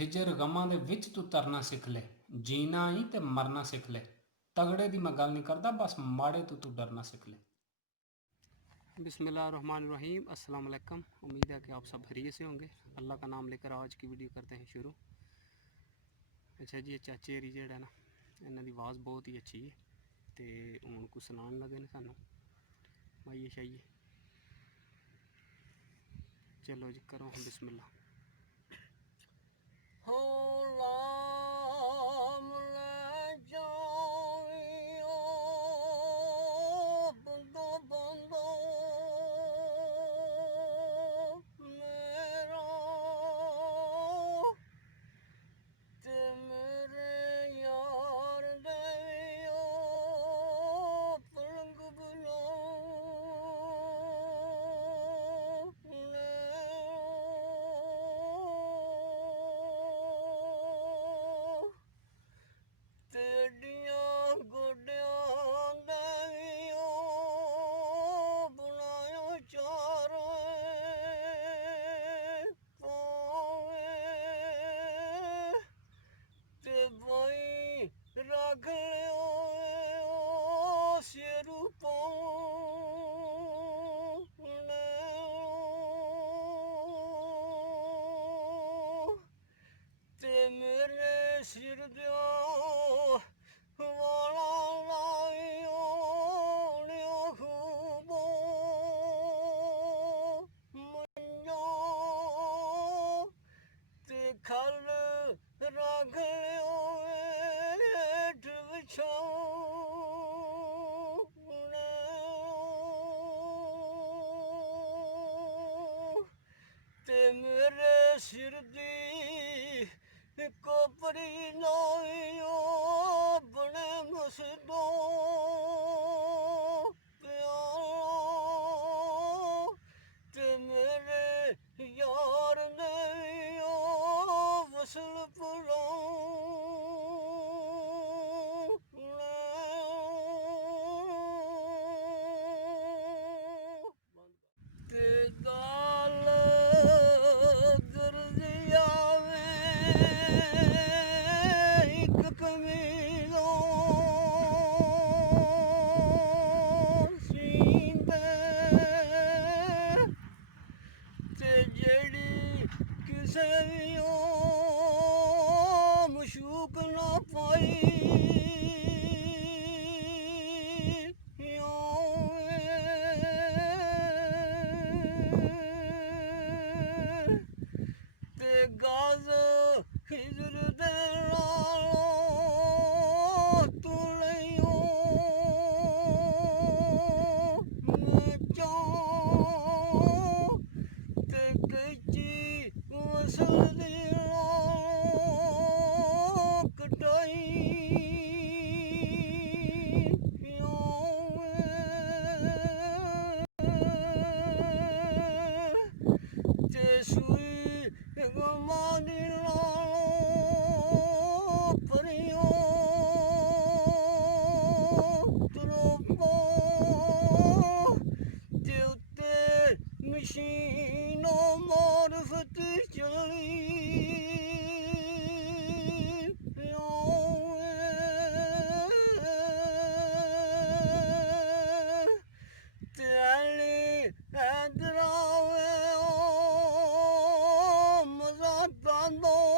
ਹਿਜਰ ਗਮਾਂ ਦੇ ਵਿੱਚ ਤੂੰ ਤਰਨਾ ਸਿੱਖ ਲੈ, ਜੀਣਾ ਹੀ ਤੇ ਮਰਨਾ ਸਿੱਖ ਲੈ। ਤਗੜੇ ਦੀ ਮੈਂ ਗੱਲ ਨਹੀਂ ਕਰਦਾ, ਬਸ ਮਾੜੇ ਤੋਂ ਤੂੰ डरना सीख ले। बिस्मिल्लाहिर्रहमानिर्रहीम, अस्सलाम वालेकुम। उम्मीद है कि आप सब खैरियत से होंगे। अल्लाह का नाम लेकर आज की वीडियो करते हैं शुरू। अच्छा जी, चाचे हरी जेड़ा ना, इन्हों की आवाज़ बहुत ही अच्छी है तो हूँ कुछ सुनान लगे ने सानू माइए शाइए। चलो जी, करो हम बिस्मिल्लाह। मेरे सिर दी कोपरी लाइयो बने मसदो ते मेरे यार ने वसल पुरो ते दाल मशूक ना पाई ते गाज हिजर दे तू लियो ते कच्ची वसल दी मशीनो मारफत चली हैदरावे मजा तांदो